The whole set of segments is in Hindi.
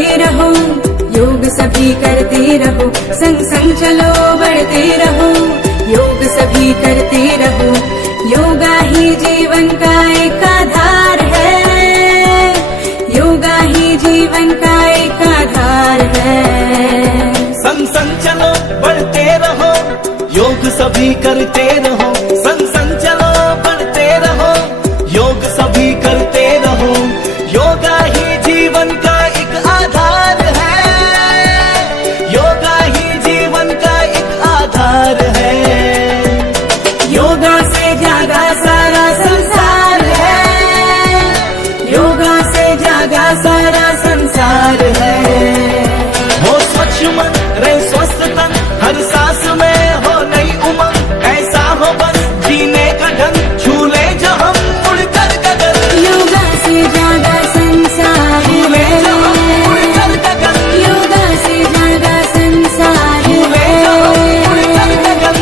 बढ़ते रहो, योग सभी करते रहो, संग संग चलो बढ़ते रहो, योग सभी करते रहो। योगा ही जीवन का एक आधार है, योगा ही जीवन का एक आधार है। संग संग चलो बढ़ते रहो, योग सभी करते रहो, संग संग चलो बढ़ते रहो, योग सभी करते रहो। योगा ही जीवन का एक आधार है, योगा ही जीवन का एक आधार है। योगा से जागा सारा संसार है, योगा से जागा सारा संसार है। हो स्वच्छ मन, रहे स्वस्थ तन, हर सांस में हो नई उमंग, ऐसा हो बस जीने का ढंग, झूले जो हम उड़कर गगन। योगा से जागा संसार झूले जो हम उड़कर गगन, योगा से जागा संसार झूले जो हम उड़कर गगन।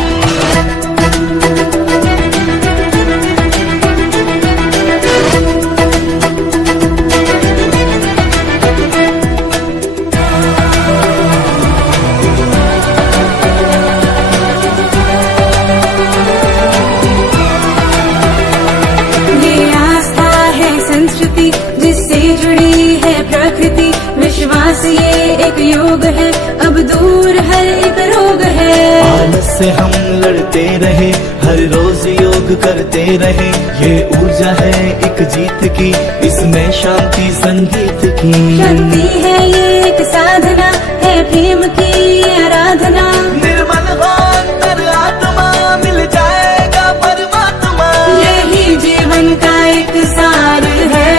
ये आस्था है संस्कृति जिससे जुड़ी है प्रकृति, विश्वास ये एक योग है, अब दूर हर एक रोग है। आलस से हम लड़ते रहे, हर रोज योग करते रहे, ये ऊर्जा है एक जीत की, इसमें शांति संगीत की। शांति है ये एक साधना, है प्रेम की आराधना। निर्मल हो अंतर आत्मा, मिल जाएगा परमात्मा। यही जीवन का एक सार है,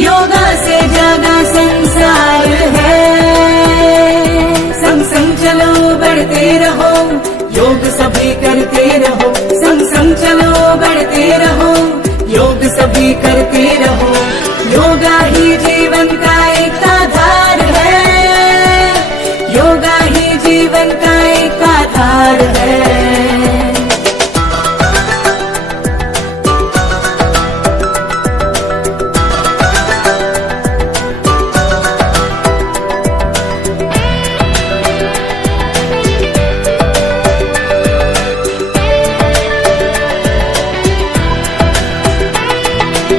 योगा से जागा संसार है। संग संग चलो बढ़ते रहो, योग सभी करते रहो, संग संग चलो बढ़ते रहो, योग सभी करते रहो। योगा ही जीवन का एक आधार है, योगा ही जीवन का एक आधार है।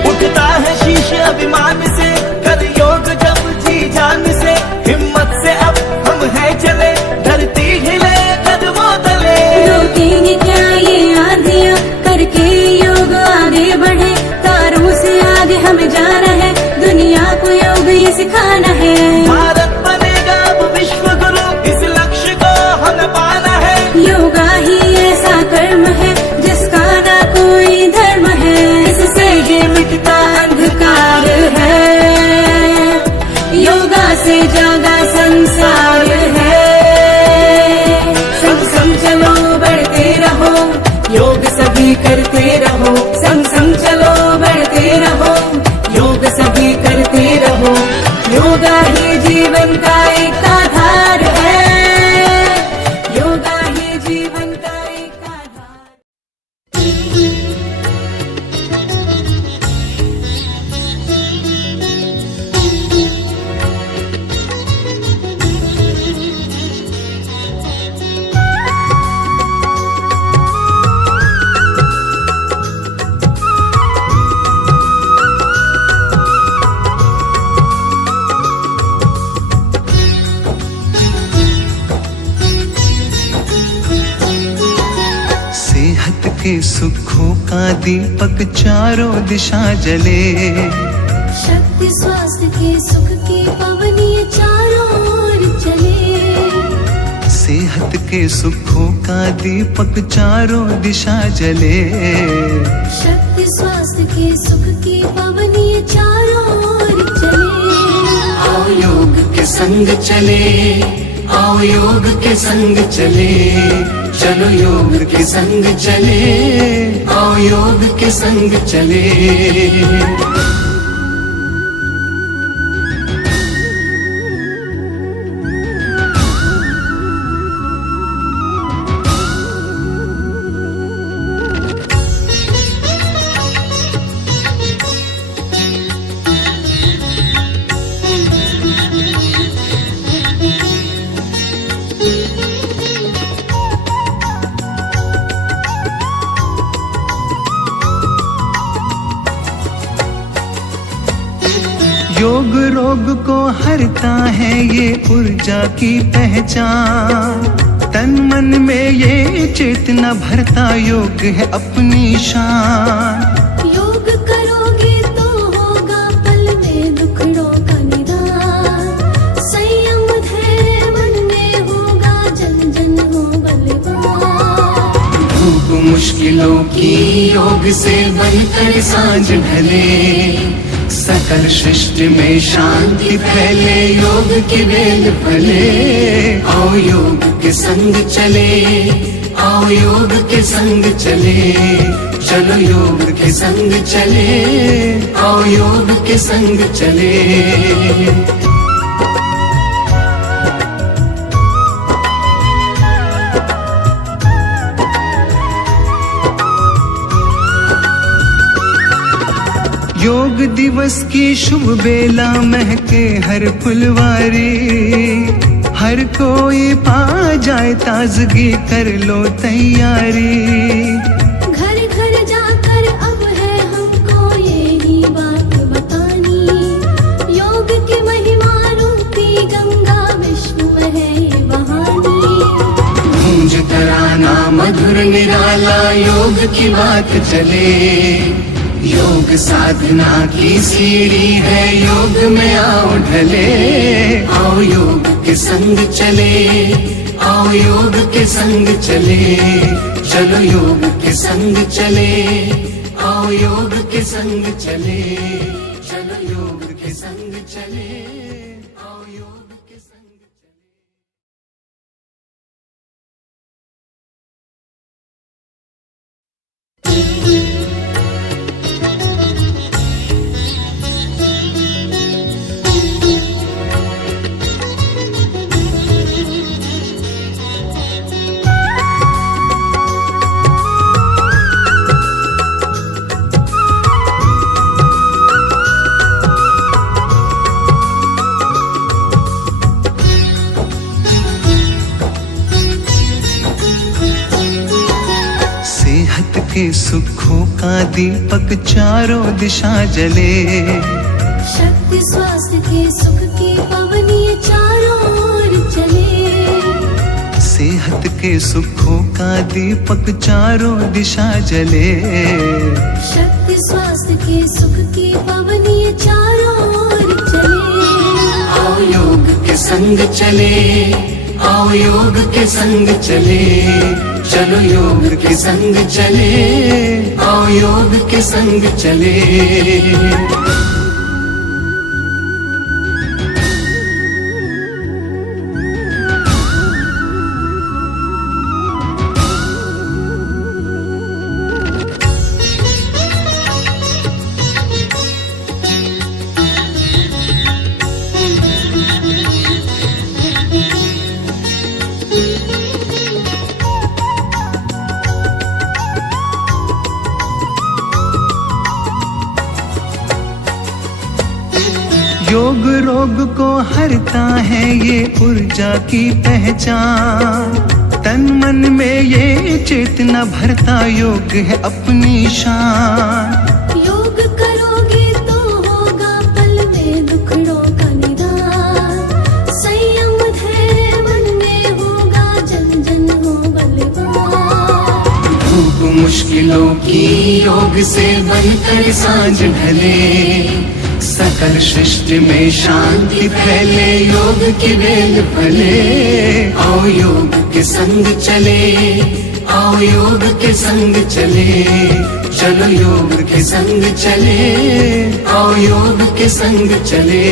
उठता है शीश अभिमान से, कर योग जब जी जान से, हिम्मत से अब हम है चले, धरती हिले कदमों तले। रोकेंगे क्या ये आंधियां, करके योग आगे बढ़े, तारों से आगे हमें जाना है, दुनिया को योग ये सिखाना है। भारत बनेगा अब विश्व गुरु, इस लक्ष्य को हमें पाना है। योगा ही ऐसा कर्म है जिसका ना कोई धर्म है, इससे ये मिटता अंधकार है, योगा से जागा संसार है। संग संग चलो बढ़ते रहो, योग सभी करते रहो, संग संग चलो बढ़ते रहो, योग सभी करते रहो। योगा ही जीवन का एक आधार है, योगा ही जीवन का एक आधार। सेहत के सुखों का दीपक चारों दिशा जले, शक्ति स्वास्थ्य के सुख की पवनी चारों ओर चले। सेहत के सुखों का दीपक चारों दिशा जले, शक्ति स्वास्थ्य के सुख की पवनी चारों ओर चले। आओ योग के संग चले, आओ योग के संग चले, चलो योग के संग चले, आओ योग के संग चले। रोग को हरता है ये ऊर्जा की पहचान, तन मन में ये चेतना भरता योग है अपनी शान। योग करोगे तो होगा पल में दुखड़ों का निदान, संयम धैर्य मन में होगा जन जन हो बलवान। धूप मुश्किलों की योग से बनकर सांझ ढले, सकल सृष्टि में शांति फैले, योग की बेल फले। आओ योग के संग चले, आओ योग के संग चले, चलो योग के संग चले, आओ योग के संग चले। योग दिवस की शुभ बेला महके हर फुलवारी, हर कोई पा जाए ताजगी, कर लो तैयारी। घर घर जाकर अब है हमको यही बात बतानी, योग की महिमा रूपी गंगा विश्व में है ये बहानी। गूंज तराना मधुर निराला, योग की बात चले। योग साधना की सीढ़ी है, योग में आओ ढले। आओ योग के संग चले, आओ योग के संग चले, चलो योग के संग चले, आओ योग के संग चले, चलो योग के संग चले, आओ योग के संग चले। के सुखों का दीपक चारों दिशा जले, शक्ति स्वास्थ्य के सुख की पवनी चारों ओर चले। सेहत के सुखों का दीपक चारों दिशा जले, शक्ति स्वास्थ्य के सुख की पवनी चारों ओर चले। आओ योग के संग चले, आओ योग के संग चले, चलो योग के संग चले, आओ योग के संग चले। योग रोग को हरता है ये ऊर्जा की पहचान, तन मन में ये चेतना भरता, योग है अपनी शान। योग करोगे तो होगा पल में दुखड़ों का निदान, संयम धैर्य मन में होगा जन जन हो बलवान। धूप मुश्किलों की योग से बनकर सांझ ढले, सकल सृष्टि में शांति फैले, योग की बेल फले। आओ योग के संग चले, आओ योग के संग चले, चलो योग के संग चले, आओ योग के संग चले।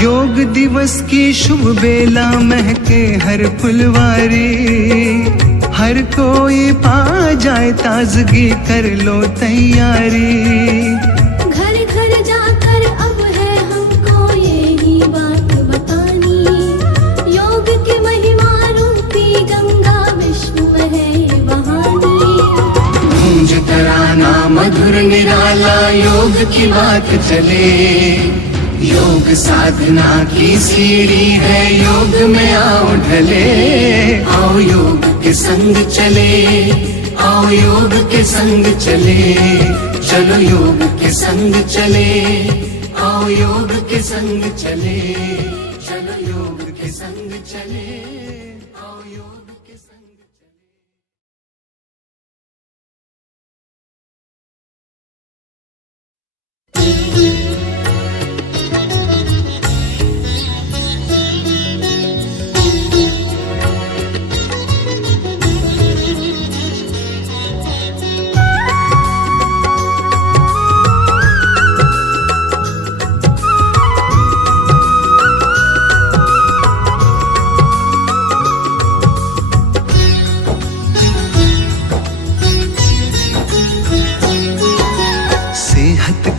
योग दिवस की शुभ बेला महके हर फुलवारी, हर कोई पा जाए ताजगी, कर लो तैयारी। घर घर जाकर अब है हमको यही बात बतानी, योग की महिमा रूपी गंगा विश्व में है ये बहानी। गूंज तराना मधुर निराला, योग की बात चले। योग साधना की सीढ़ी है, योग में आओ ढले। आओ योग के संग चले, आओ योग के संग चले, चलो योग के संग चले। आओ योग के संग चले, चलो योग के संग चले। आओ योग के संग चले।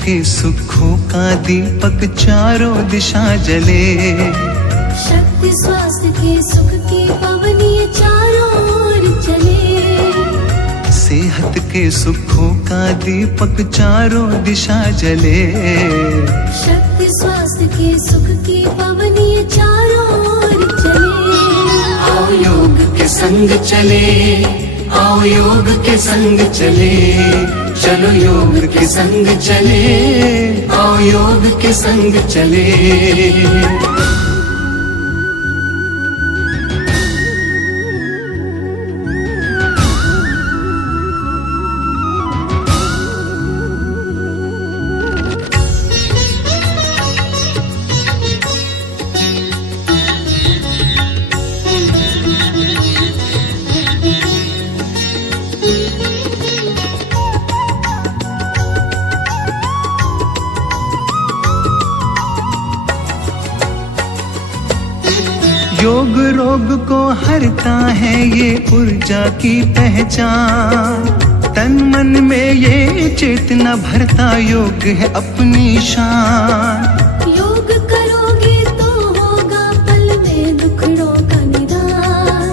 के सुखों का दीपक चारों दिशा जले। शक्ति स्वास्थ्य के सुख की पवनी चारों ओर चले। सेहत के सुखों का दीपक चारों दिशा जले। शक्ति स्वास्थ्य के सुख की पवनी चारों ओर चले। आओ योग के संग चले, आओ योग के संग चले, चलो योग के संग चले। आओ योग के संग चले। योग रोग को हरता है, ये ऊर्जा की पहचान। तन मन में ये चेतना भरता, योग है अपनी शान। योग करोगे तो होगा पल में दुखड़ों का निदान।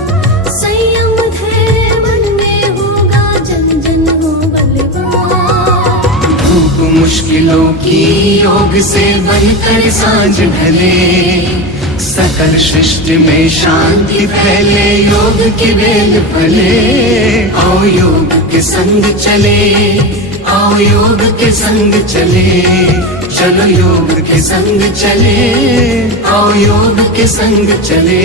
संयम धैर्य मन में होगा, जन जन हो बलवान। धूप मुश्किलों की योग से बनकर सांझ ढले। सकल सृष्टि में शांति फैले, योग की बेल फले। आओ योग के संग चले, आओ योग के संग चले, चलो योग के संग चले। आओ योग के संग चले।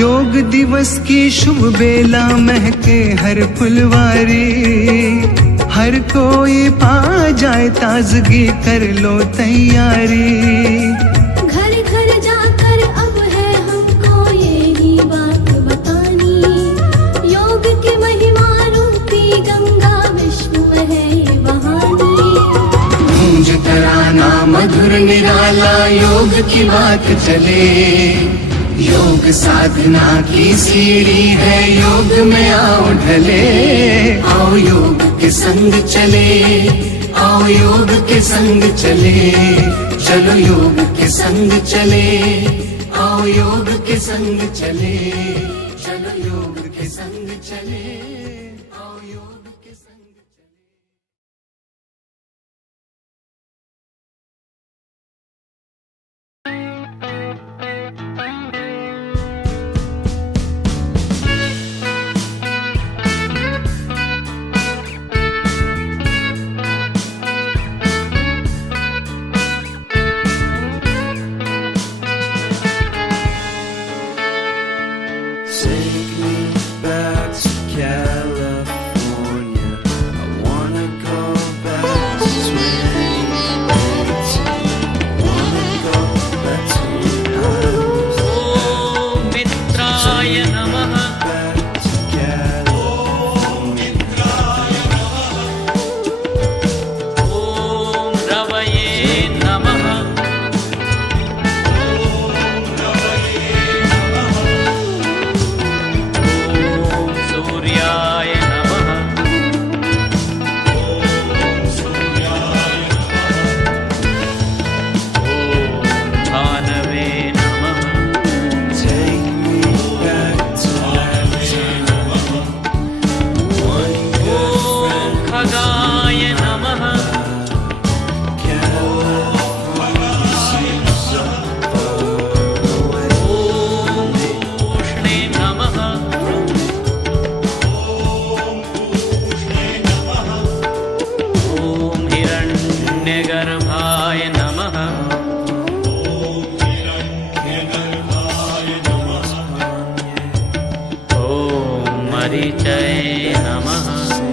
योग दिवस की शुभ बेला महके हर फुलवारी। हर कोई पा जाए ताजगी, कर लो तैयारी। घर घर जाकर अब है हमको यही बात बतानी। योग की महिमा रूपी गंगा विश्व में है ये बहानी। गूंज तराना मधुर निराला, योग की बात चले। योग साधना की सीढ़ी है, योग में आओ ढले। आओ योग के संग चले, आओ योग के संग चले, चलो योग के संग चले। आओ योग के संग चले, चलो योग के संग चले। आओ योग के संग चले। Take me back to California. Mrityunjay नमः।